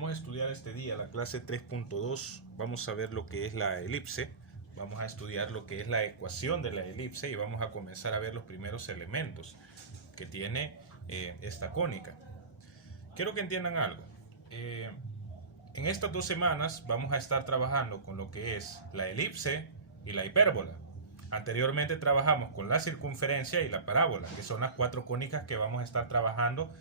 Vamos a estudiar este día la clase 3.2. Vamos a ver lo que es la elipse. Vamos a estudiar lo que es la ecuación de la elipse y vamos a comenzar a ver los primeros elementos que tiene esta cónica. Quiero que entiendan algo. En estas 2 semanas vamos a estar trabajando con lo que es la elipse y la hipérbola. Anteriormente trabajamos con la circunferencia y la parábola, que son las 4 cónicas que vamos a estar trabajando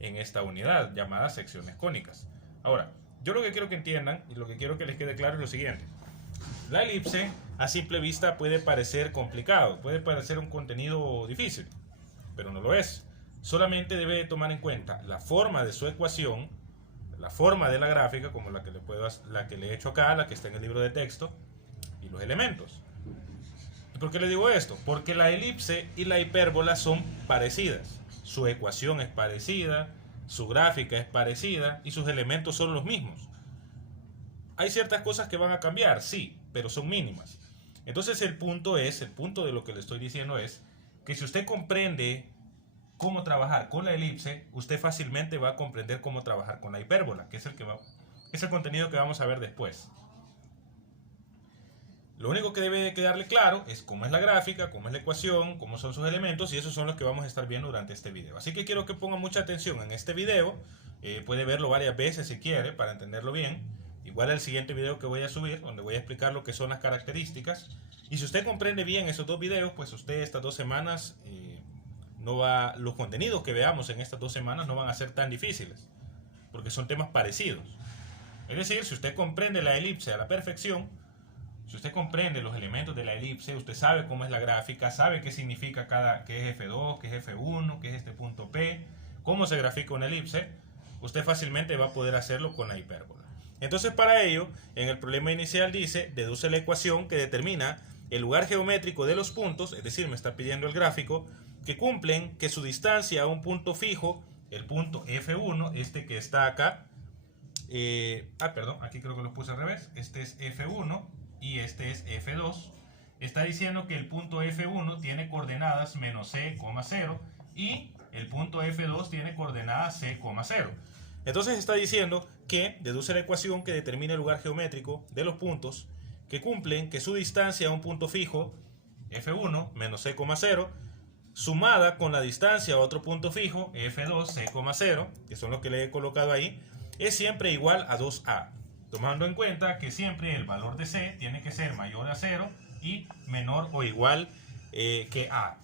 en esta unidad, llamadas secciones cónicas. Ahora, yo lo que quiero que entiendan y lo que quiero que les quede claro es lo siguiente. La elipse a simple vista puede parecer complicado, puede parecer un contenido difícil, pero no lo es. Solamente debe tomar en cuenta la forma de su ecuación, la forma de la gráfica, como la que le he hecho acá, la que está en el libro de texto, y los elementos. ¿Y por qué le digo esto? Porque la elipse y la hipérbola son parecidas. Su ecuación es parecida, su gráfica es parecida y sus elementos son los mismos. Hay ciertas cosas que van a cambiar, sí, pero son mínimas. Entonces el punto de lo que le estoy diciendo es que si usted comprende cómo trabajar con la elipse, usted fácilmente va a comprender cómo trabajar con la hipérbola, que es el contenido que vamos a ver después. Lo único que debe quedarle claro es cómo es la gráfica, cómo es la ecuación, cómo son sus elementos, y esos son los que vamos a estar viendo durante este video. Así que quiero que ponga mucha atención en este video. Puede verlo varias veces si quiere para entenderlo bien. Igual el siguiente video que voy a subir, donde voy a explicar lo que son las características. Y si usted comprende bien esos 2 videos, pues usted estas 2 semanas los contenidos que veamos en estas 2 semanas no van a ser tan difíciles, porque son temas parecidos. Es decir, si usted comprende la elipse a la perfección, si usted comprende los elementos de la elipse, usted sabe cómo es la gráfica, sabe qué significa qué es F2, qué es F1, qué es este punto P, cómo se grafica una elipse, usted fácilmente va a poder hacerlo con la hipérbola. Entonces, para ello, en el problema inicial dice, deduce la ecuación que determina el lugar geométrico de los puntos, es decir, me está pidiendo el gráfico, que cumplen que su distancia a un punto fijo, el punto F1, este que está acá, aquí creo que lo puse al revés, este es F1, y este es F2, está diciendo que el punto F1 tiene coordenadas menos c, 0 y el punto F2 tiene coordenadas c, 0. Entonces está diciendo que deduce la ecuación que determina el lugar geométrico de los puntos que cumplen que su distancia a un punto fijo, F1 menos c, 0, sumada con la distancia a otro punto fijo, F2 c, 0, que son los que le he colocado ahí, es siempre igual a 2a. Tomando en cuenta que siempre el valor de C tiene que ser mayor a 0 y menor o igual que A.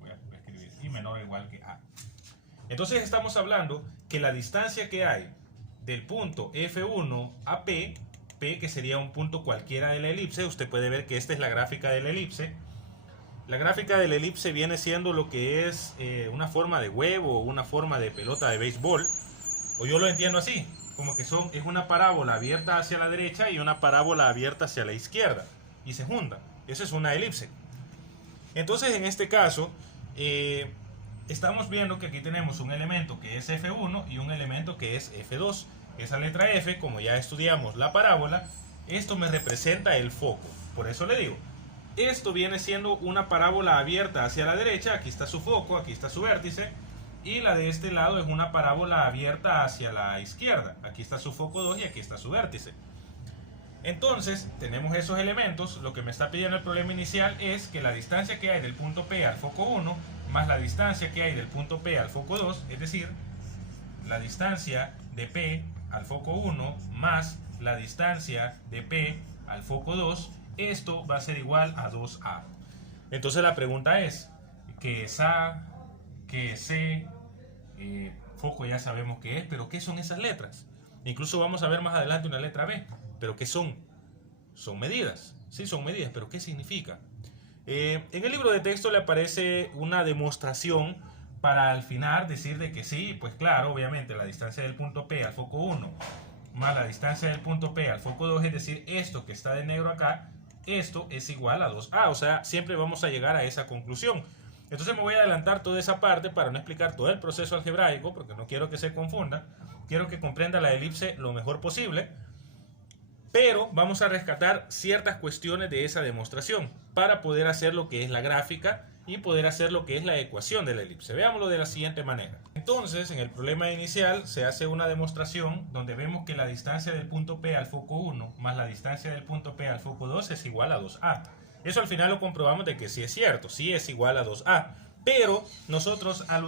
Voy a escribir, y menor o igual que A. Entonces estamos hablando que la distancia que hay del punto F1 a P, P que sería un punto cualquiera de la elipse, usted puede ver que esta es la gráfica de la elipse. La gráfica de la elipse viene siendo lo que es una forma de huevo o una forma de pelota de béisbol, o yo lo entiendo así, como que es una parábola abierta hacia la derecha y una parábola abierta hacia la izquierda y se juntan. Esa es una elipse. Entonces en este caso estamos viendo que aquí tenemos un elemento que es F1 y un elemento que es F2. Esa letra F, como ya estudiamos la parábola, esto me representa el foco. Por eso le digo, esto viene siendo una parábola abierta hacia la derecha. Aquí está su foco, aquí está su vértice. Y la de este lado es una parábola abierta hacia la izquierda. Aquí está su foco 2 y aquí está su vértice. Entonces, tenemos esos elementos. Lo que me está pidiendo el problema inicial es que la distancia que hay del punto P al foco 1 más la distancia que hay del punto P al foco 2, es decir, la distancia de P al foco 1 más la distancia de P al foco 2, esto va a ser igual a 2A. Entonces la pregunta es, ¿qué es A? ¿Qué es C? Foco ya sabemos qué es, pero ¿qué son esas letras? Incluso vamos a ver más adelante una letra B, pero ¿qué son? Son medidas, sí son medidas, pero ¿qué significa? En el libro de texto le aparece una demostración para al final decir de que sí, pues claro, obviamente la distancia del punto P al foco 1 más la distancia del punto P al foco 2, es decir, esto que está de negro acá, esto es igual a 2A, o sea, siempre vamos a llegar a esa conclusión. Entonces me voy a adelantar toda esa parte para no explicar todo el proceso algebraico, porque no quiero que se confunda. Quiero que comprenda la elipse lo mejor posible, pero vamos a rescatar ciertas cuestiones de esa demostración para poder hacer lo que es la gráfica y poder hacer lo que es la ecuación de la elipse. Veámoslo de la siguiente manera. Entonces, en el problema inicial se hace una demostración donde vemos que la distancia del punto P al foco 1 más la distancia del punto P al foco 2 es igual a 2A. Eso al final lo comprobamos de que sí es cierto, sí es igual a 2A. Pero nosotros al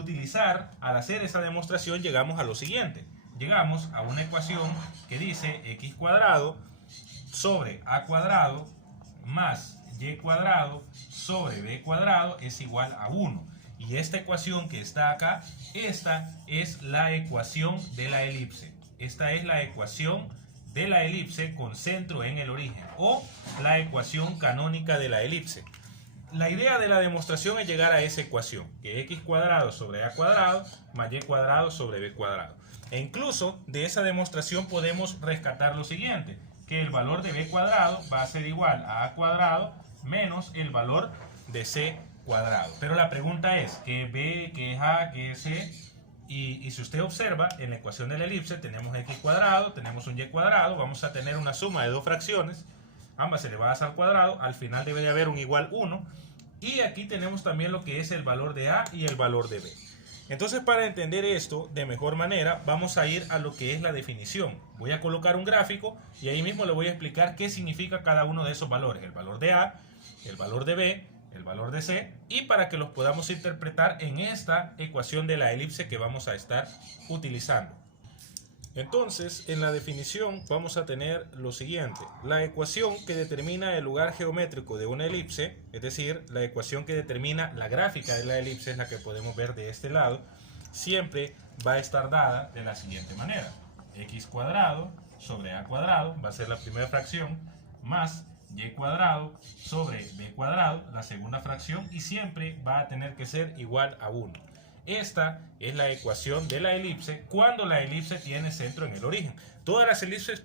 hacer esa demostración llegamos a lo siguiente. Llegamos a una ecuación que dice x cuadrado sobre a cuadrado más y cuadrado sobre b cuadrado es igual a 1. Y esta ecuación que está acá, esta es la ecuación de la elipse. Esta es la ecuación de la elipse con centro en el origen, o la ecuación canónica de la elipse. La idea de la demostración es llegar a esa ecuación, que x cuadrado sobre a cuadrado más y cuadrado sobre b cuadrado. E incluso de esa demostración podemos rescatar lo siguiente, que el valor de b cuadrado va a ser igual a cuadrado menos el valor de c cuadrado. Pero la pregunta es, ¿qué es b, qué es a, qué es c? Y si usted observa, en la ecuación de la elipse tenemos x cuadrado, tenemos un y cuadrado, vamos a tener una suma de dos fracciones, ambas elevadas al cuadrado, al final debe de haber un igual 1, y aquí tenemos también lo que es el valor de a y el valor de b. Entonces, para entender esto de mejor manera, vamos a ir a lo que es la definición. Voy a colocar un gráfico y ahí mismo le voy a explicar qué significa cada uno de esos valores. El valor de a, el valor de b, el valor de c, y para que los podamos interpretar en esta ecuación de la elipse que vamos a estar utilizando. Entonces, en la definición vamos a tener lo siguiente. La ecuación que determina el lugar geométrico de una elipse, es decir, la ecuación que determina la gráfica de la elipse, es la que podemos ver de este lado, siempre va a estar dada de la siguiente manera. X cuadrado sobre a cuadrado va a ser la primera fracción, más y cuadrado sobre b cuadrado, la segunda fracción, y siempre va a tener que ser igual a 1. Esta es la ecuación de la elipse cuando la elipse tiene centro en el origen. Todas las elipses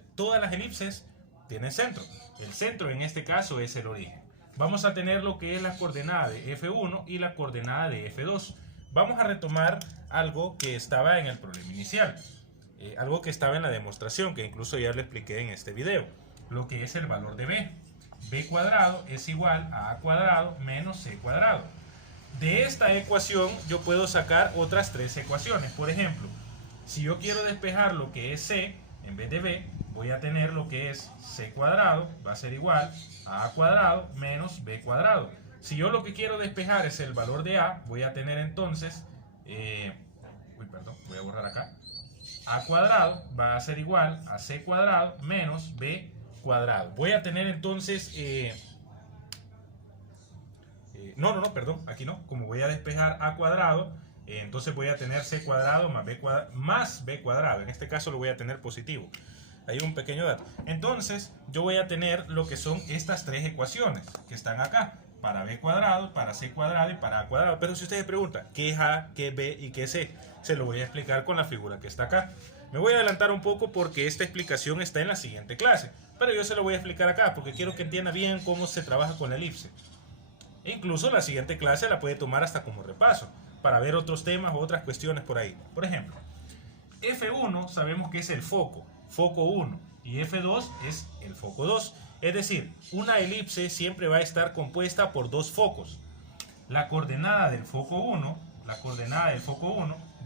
tienen centro. El centro en este caso es el origen. Vamos a tener lo que es la coordenada de F1 y la coordenada de F2. Vamos a retomar algo que estaba en el problema inicial. Algo que estaba en la demostración, que incluso ya le expliqué en este video. Lo que es el valor de b. B cuadrado es igual a cuadrado menos c cuadrado. De esta ecuación yo puedo sacar otras tres ecuaciones. Por ejemplo, si yo quiero despejar lo que es c en vez de b, voy a tener lo que es c cuadrado, va a ser igual a cuadrado menos b cuadrado. Si yo lo que quiero despejar es el valor de a, voy a tener entonces, voy a borrar acá, a cuadrado va a ser igual a c cuadrado menos b cuadrado. Voy a tener entonces... perdón, aquí no. Como voy a despejar a cuadrado, entonces voy a tener c cuadrado más b cuadrado. En este caso lo voy a tener positivo. Hay un pequeño dato. Entonces yo voy a tener lo que son estas tres ecuaciones que están acá. Para b cuadrado, para c cuadrado y para a cuadrado. Pero si usted se pregunta, ¿qué es a, qué es b y qué es c? Se lo voy a explicar con la figura que está acá. Me voy a adelantar un poco porque esta explicación está en la siguiente clase. Pero yo se lo voy a explicar acá porque quiero que entienda bien cómo se trabaja con la elipse. E incluso la siguiente clase la puede tomar hasta como repaso, para ver otros temas o otras cuestiones por ahí. Por ejemplo, F1 sabemos que es el foco 1, y F2 es el foco 2. Es decir, una elipse siempre va a estar compuesta por dos focos. La coordenada del foco 1,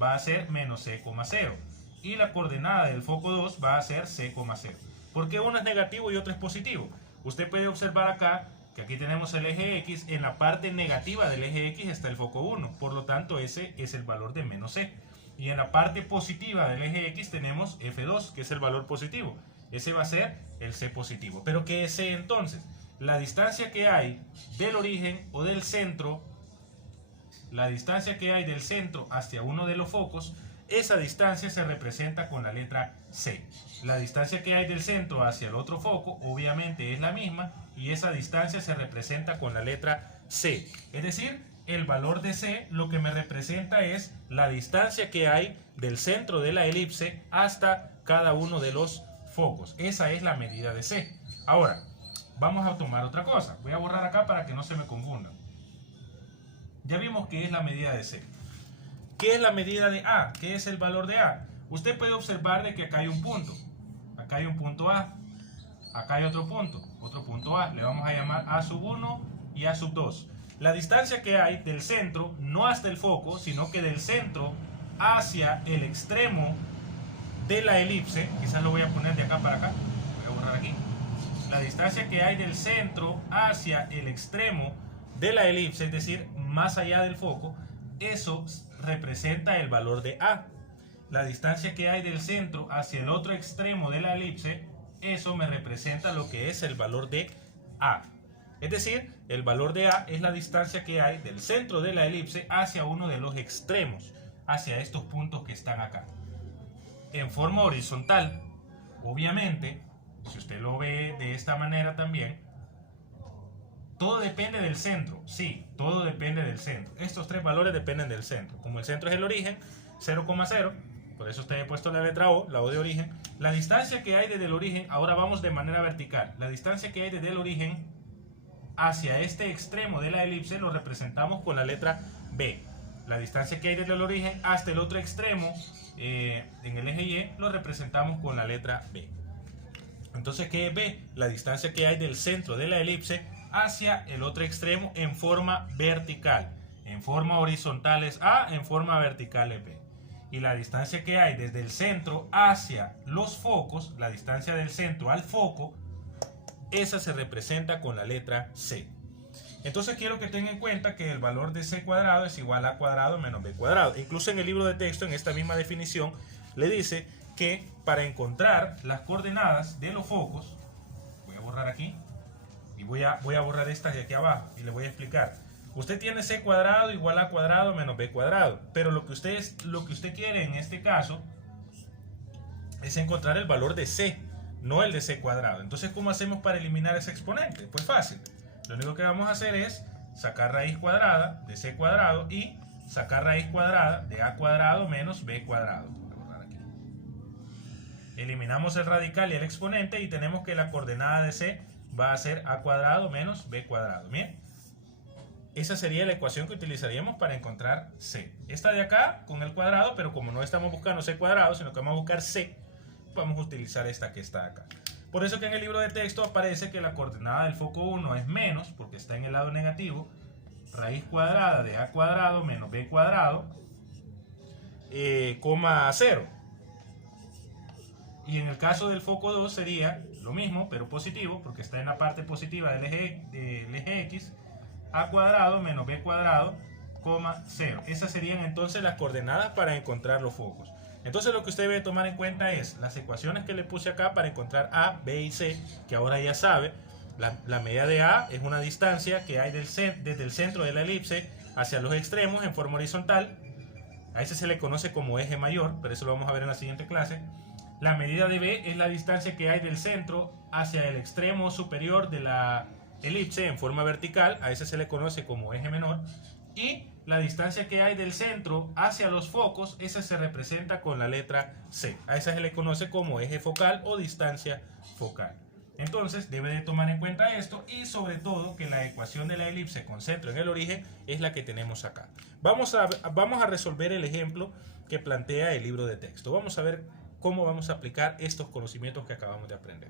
va a ser menos c, 0. Y la coordenada del foco 2 va a ser c, 0. ¿Por qué uno es negativo y otro es positivo? Usted puede observar acá que aquí tenemos el eje X, en la parte negativa del eje X está el foco 1, por lo tanto ese es el valor de menos c. Y en la parte positiva del eje X tenemos F2, que es el valor positivo. Ese va a ser el c positivo. ¿Pero qué es c entonces? La distancia que hay del origen o del centro, hacia uno de los focos, esa distancia se representa con la letra c. La distancia que hay del centro hacia el otro foco obviamente es la misma y esa distancia se representa con la letra c. Es decir, el valor de c lo que me representa es la distancia que hay del centro de la elipse hasta cada uno de los focos. Esa es la medida de c. Ahora, vamos a tomar otra cosa. Voy a borrar acá para que no se me confundan. Ya vimos qué es la medida de c. ¿Qué es la medida de a? ¿Qué es el valor de a? Usted puede observar de que acá hay un punto. Acá hay un punto a. Acá hay otro punto a. Le vamos a llamar a sub 1 y a sub 2. la distancia que hay del centro, no hasta el foco, sino que del centro hacia el extremo de la elipse, quizás lo voy a poner de acá para acá, voy a borrar aquí, la distancia que hay del centro hacia el extremo de la elipse, es decir, más allá del foco, eso representa el valor de A. La distancia que hay del centro hacia el otro extremo de la elipse, eso me representa lo que es el valor de A. Es decir, el valor de A es la distancia que hay del centro de la elipse hacia uno de los extremos, hacia estos puntos que están acá. En forma horizontal, obviamente, si usted lo ve de esta manera también, todo depende del centro. Sí, todo depende del centro. Estos tres valores dependen del centro. Como el centro es el origen, 0,0, por eso usted ha puesto la letra O, la O de origen. La distancia que hay desde el origen, ahora vamos de manera vertical. La distancia que hay desde el origen hacia este extremo de la elipse lo representamos con la letra B. La distancia que hay desde el origen hasta el otro extremo en el eje Y lo representamos con la letra B. Entonces, ¿qué es B? La distancia que hay del centro de la elipse hacia el otro extremo en forma vertical. En forma horizontal es A, en forma vertical es B. Y la distancia que hay desde el centro hacia los focos, la distancia del centro al foco, esa se representa con la letra C. Entonces quiero que tengan en cuenta que el valor de C cuadrado es igual a A cuadrado menos B cuadrado. Incluso en el libro de texto, en esta misma definición, le dice que para encontrar las coordenadas de los focos, voy a borrar aquí, y voy a borrar estas de aquí abajo, y le voy a explicar. Usted tiene C cuadrado igual a A cuadrado menos B cuadrado, pero lo que usted quiere en este caso es encontrar el valor de C, no el de C cuadrado. Entonces, ¿cómo hacemos para eliminar ese exponente? Pues fácil. Lo único que vamos a hacer es sacar raíz cuadrada de C cuadrado y sacar raíz cuadrada de A cuadrado menos B cuadrado. Voy a borrar aquí. Eliminamos el radical y el exponente y tenemos que la coordenada de C va a ser A cuadrado menos B cuadrado. Bien. Esa sería la ecuación que utilizaríamos para encontrar C. Esta de acá con el cuadrado, pero como no estamos buscando C cuadrado, sino que vamos a buscar C, vamos a utilizar esta que está acá. Por eso que en el libro de texto aparece que la coordenada del foco 1 es menos, porque está en el lado negativo, raíz cuadrada de A cuadrado menos B cuadrado, coma 0. Y en el caso del foco 2 sería lo mismo, pero positivo, porque está en la parte positiva del eje X, A cuadrado menos B cuadrado, coma 0. Esas serían entonces las coordenadas para encontrar los focos. Entonces lo que usted debe tomar en cuenta es las ecuaciones que le puse acá para encontrar A, B y C, que ahora ya sabe. La medida de A es una distancia que hay desde el centro de la elipse hacia los extremos en forma horizontal. A ese se le conoce como eje mayor, pero eso lo vamos a ver en la siguiente clase. La medida de B es la distancia que hay del centro hacia el extremo superior de la elipse en forma vertical. A ese se le conoce como eje menor. Y la distancia que hay del centro hacia los focos, esa se representa con la letra C. A esa se le conoce como eje focal o distancia focal. Entonces debe de tomar en cuenta esto y sobre todo que la ecuación de la elipse con centro en el origen es la que tenemos acá. Vamos a resolver el ejemplo que plantea el libro de texto. Vamos a ver cómo vamos a aplicar estos conocimientos que acabamos de aprender.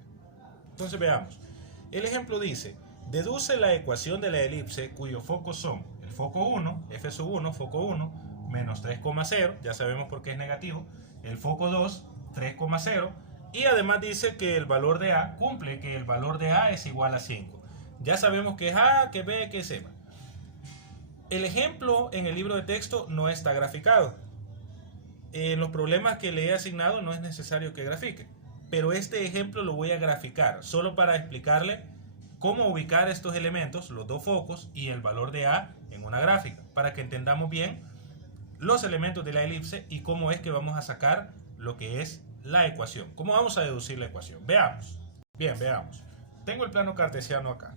Entonces veamos. El ejemplo dice: deduce la ecuación de la elipse cuyos focos son el foco 1, f sub 1, foco 1, menos 3,0, ya sabemos por qué es negativo, el foco 2, 3,0, y además dice que el valor de A cumple, que el valor de A es igual a 5. Ya sabemos que es A, que B, que C. El ejemplo en el libro de texto no está graficado. En los problemas que le he asignado no es necesario que grafique, pero este ejemplo lo voy a graficar, solo para explicarle cómo ubicar estos elementos, los dos focos y el valor de A en una gráfica, para que entendamos bien los elementos de la elipse y cómo es que vamos a sacar lo que es la ecuación. ¿Cómo vamos a deducir la ecuación? Veamos. Bien, veamos. Tengo el plano cartesiano acá.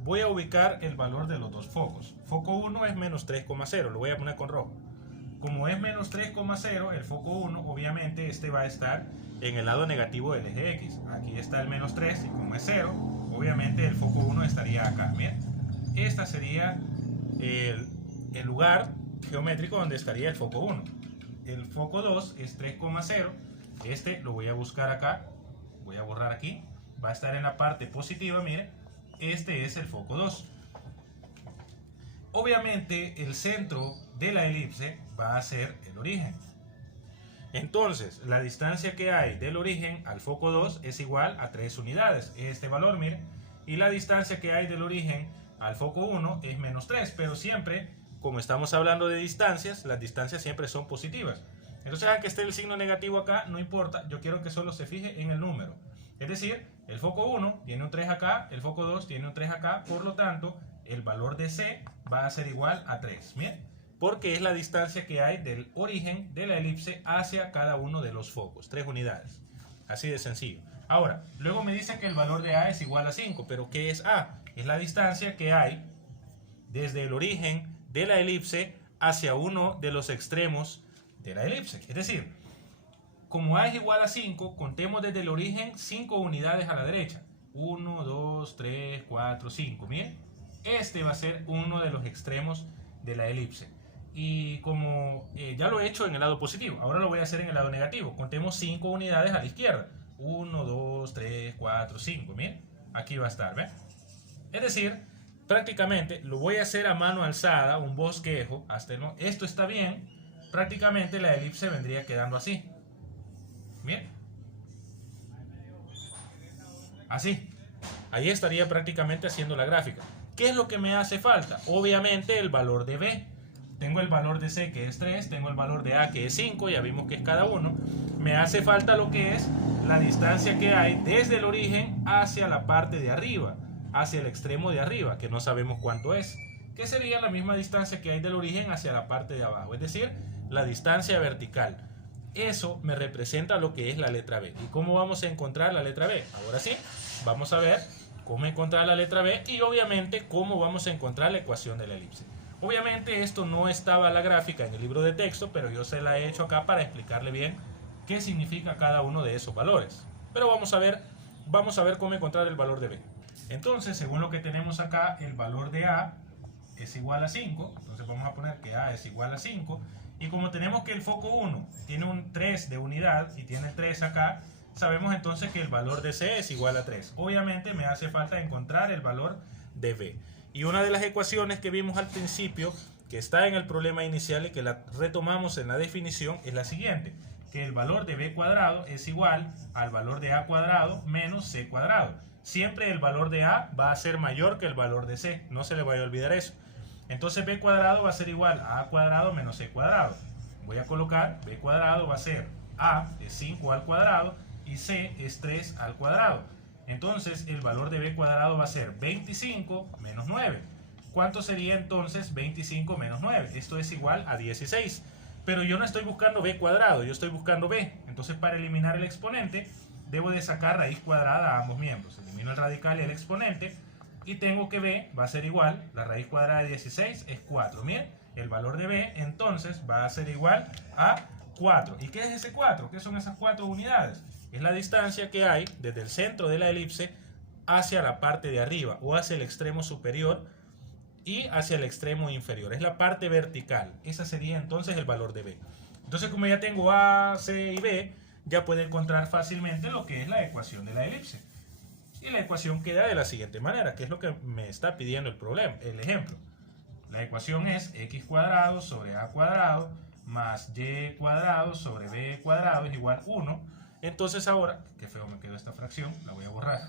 Voy a ubicar el valor de los dos focos. Foco 1 es menos 3,0, lo voy a poner con rojo. Como es menos 3,0, el foco 1, obviamente este va a estar en el lado negativo del eje X. Aquí está el menos 3 y como es 0, obviamente el foco 1 estaría acá. Bien, este sería el lugar geométrico donde estaría el foco 1. El foco 2 es 3,0. Este lo voy a buscar acá. Voy a borrar aquí. Va a estar en la parte positiva, miren. Este es el foco 2. Obviamente el centro de la elipse va a ser el origen. Entonces, la distancia que hay del origen al foco 2 es igual a 3 unidades. Es este valor, miren. Y la distancia que hay del origen al foco 1 es menos 3. Pero siempre, como estamos hablando de distancias, las distancias siempre son positivas. Entonces, aunque esté el signo negativo acá, no importa. Yo quiero que solo se fije en el número. Es decir, el foco 1 tiene un 3 acá, el foco 2 tiene un 3 acá. Por lo tanto, el valor de C va a ser igual a 3. Miren. Porque es la distancia que hay del origen de la elipse hacia cada uno de los focos, 3 unidades. Así de sencillo. Ahora, luego me dice que el valor de A es igual a 5, pero ¿qué es A? Es la distancia que hay desde el origen de la elipse hacia uno de los extremos de la elipse. Es decir, como A es igual a 5, contemos desde el origen 5 unidades a la derecha. 1, 2, 3, 4, 5. Miren, este va a ser uno de los extremos de la elipse. Y como ya lo he hecho en el lado positivo, ahora lo voy a hacer en el lado negativo. Contemos 5 unidades a la izquierda. 1, 2, 3, 4, 5. Miren, aquí va a estar, ¿ven? Es decir, prácticamente lo voy a hacer a mano alzada, un bosquejo. Esto está bien. Prácticamente la elipse vendría quedando así. Miren. Así. Ahí estaría prácticamente haciendo la gráfica. ¿Qué es lo que me hace falta? Obviamente el valor de B. Tengo el valor de C que es 3, tengo el valor de A que es 5, ya vimos que es cada uno. Me hace falta lo que es la distancia que hay desde el origen hacia la parte de arriba, hacia el extremo de arriba, que no sabemos cuánto es. Que sería la misma distancia que hay del origen hacia la parte de abajo, es decir, la distancia vertical. Eso me representa lo que es la letra B. ¿Y cómo vamos a encontrar la letra B? Ahora sí, vamos a ver cómo encontrar la letra B y obviamente cómo vamos a encontrar la ecuación de la elipse. Obviamente esto no estaba en la gráfica en el libro de texto, pero yo se la he hecho acá para explicarle bien qué significa cada uno de esos valores. Pero vamos a ver cómo encontrar el valor de B. Entonces, según lo que tenemos acá, el valor de A es igual a 5. Entonces vamos a poner que A es igual a 5. Y como tenemos que el foco 1 tiene un 3 de unidad y tiene 3 acá, sabemos entonces que el valor de C es igual a 3. Obviamente me hace falta encontrar el valor de B. Y una de las ecuaciones que vimos al principio, que está en el problema inicial y que la retomamos en la definición, es la siguiente. Que el valor de B cuadrado es igual al valor de A cuadrado menos C cuadrado. Siempre el valor de A va a ser mayor que el valor de C. No se le vaya a olvidar eso. Entonces B cuadrado va a ser igual a A cuadrado menos C cuadrado. Voy a colocar B cuadrado va a ser A es 5 al cuadrado y C es 3 al cuadrado. Entonces el valor de B cuadrado va a ser 25 menos 9. ¿Cuánto sería entonces 25 menos 9? Esto es igual a 16. Pero yo no estoy buscando B cuadrado, yo estoy buscando B. Entonces para eliminar el exponente debo de sacar raíz cuadrada a ambos miembros. Elimino el radical y el exponente y tengo que B va a ser igual, la raíz cuadrada de 16 es 4. Miren, el valor de B entonces va a ser igual a 4. ¿Y qué es ese 4? ¿Qué son esas 4 unidades? Es la distancia que hay desde el centro de la elipse hacia la parte de arriba o hacia el extremo superior y hacia el extremo inferior. Es la parte vertical. Esa sería entonces el valor de B. Entonces, como ya tengo A, C y B, ya puedo encontrar fácilmente lo que es la ecuación de la elipse. Y la ecuación queda de la siguiente manera, que es lo que me está pidiendo el ejemplo. La ecuación es x cuadrado sobre a cuadrado más y cuadrado sobre b cuadrado es igual a 1. Entonces ahora, qué feo me quedó esta fracción, la voy a borrar.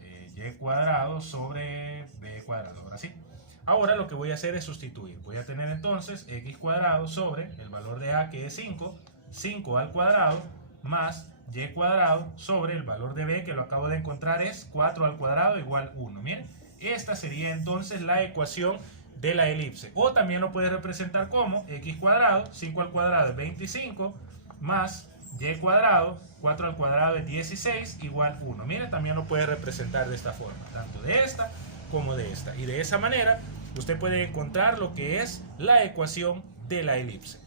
Y cuadrado sobre b cuadrado, ahora sí. Ahora lo que voy a hacer es sustituir. Voy a tener entonces x cuadrado sobre el valor de a que es 5, 5 al cuadrado, más y cuadrado sobre el valor de b que lo acabo de encontrar es 4 al cuadrado igual 1. Miren, esta sería entonces la ecuación de la elipse. O también lo puede representar como x cuadrado, 5 al cuadrado es 25, más y cuadrado, 4 al cuadrado es 16 igual 1. Miren, también lo puede representar de esta forma, tanto de esta como de esta. Y de esa manera usted puede encontrar lo que es la ecuación de la elipse.